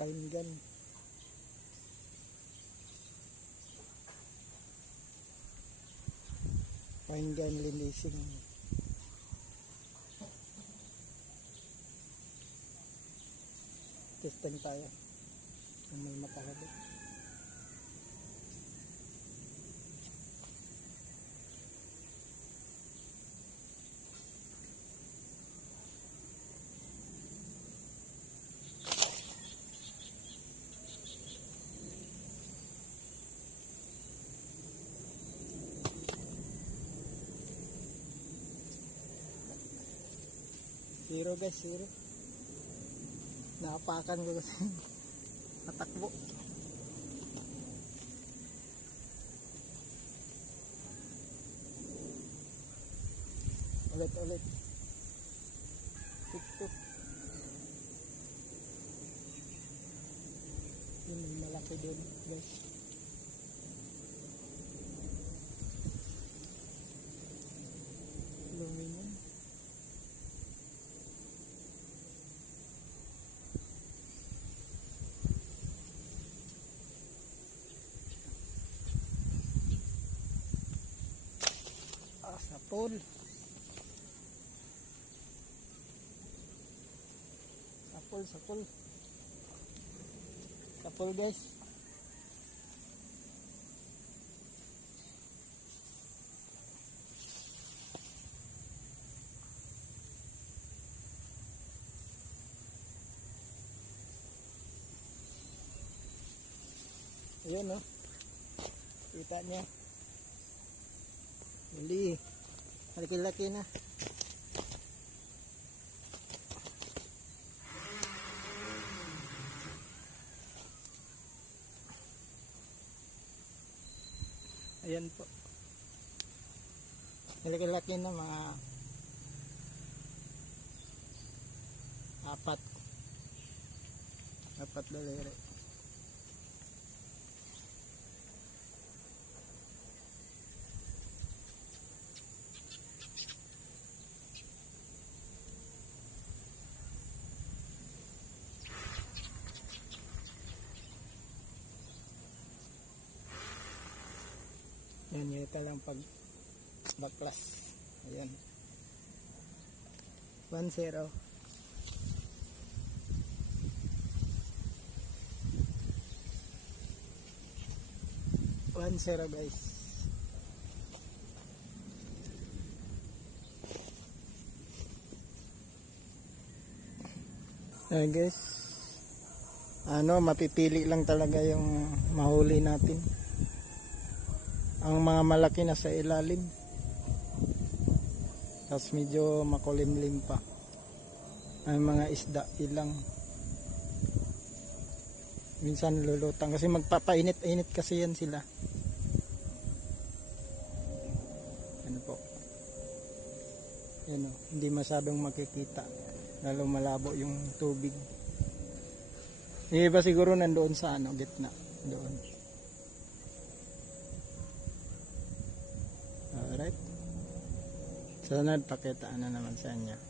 Pakinggan. Pakinggan linisin. Testing tayo. Kung may makahabit. Zero guys, zero. Naapakan ko kasi natakbo. Ulit. Tuk. Yun, may malaki doon guys. Aluminum. Sapol. Sapol guys. Ayan oh. Kita niya. Huli. Laki-laki na. Ayan po. Laki-laki na, mga apat daliri. Yan, ito lang pag baklas. Ayan. 1-0. Guys. Ayan guys. Mapipili lang talaga yung mahuli natin. Ang mga malaki na sa ilalim. Tapos medyo makulimlim pa. Ang mga isda ilang. Minsan lulutang kasi magpapainit-init kasi yan sila. Ano po. Yan o, hindi masyadong makikita. Lalo malabo yung tubig. Yung iba siguro nandoon sa gitna. Doon. Alright. Sunod, pakitaan na naman sa inyo.